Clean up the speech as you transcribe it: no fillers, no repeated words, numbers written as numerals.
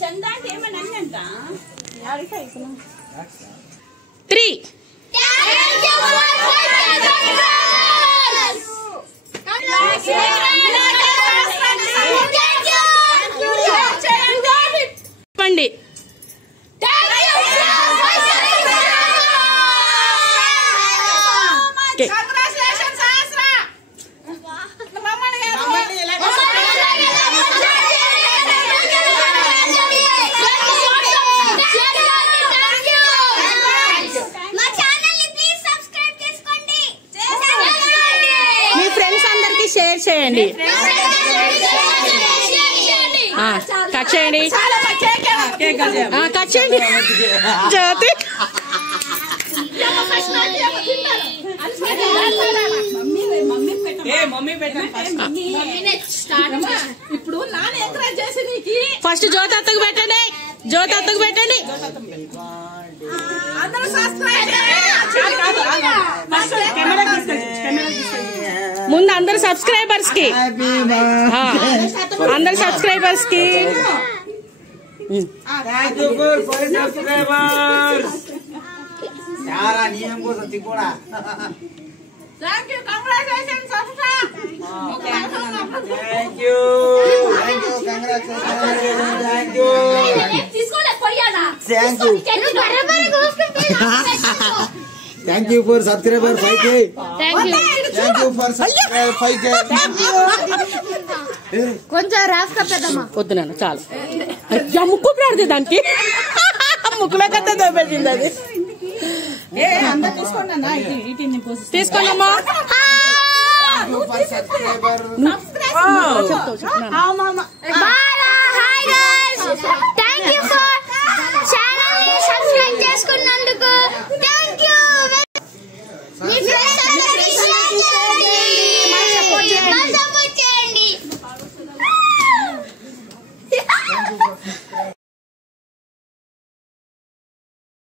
చందా అంటే ఏమని అంట 3 చెప్పండి. మీ ఫ్రెండ్స్ అందరికి షేర్ చేయండి. కట్ చేయండి, కట్ చేయండి. జ్యోతి ఇప్పుడు నాన్న ఎంకరేజ్ చేసి నీకు ఫస్ట్ జ్యోతి అత్తకు పెట్టండి, జ్యోతి అత్తకు పెట్టండి. ముందు అందరు సబ్స్క్రైబర్స్ కి, అందరు సబ్స్క్రైబర్స్ కి Thank you, congratulations, Safra. Thank you, Thank you for subscriber 5K. Thank you for subscriber 5K. కొంచెం రాస్తా పెద్దమ్మ. వద్దు నాన్న చాలు. అయ్యా ముక్కు ప్రార్థి దానికి ముక్కులో కథ దోపేసింది అది. తీసుకోండమ్మా. Thank you for subscriber. చెప్తావు.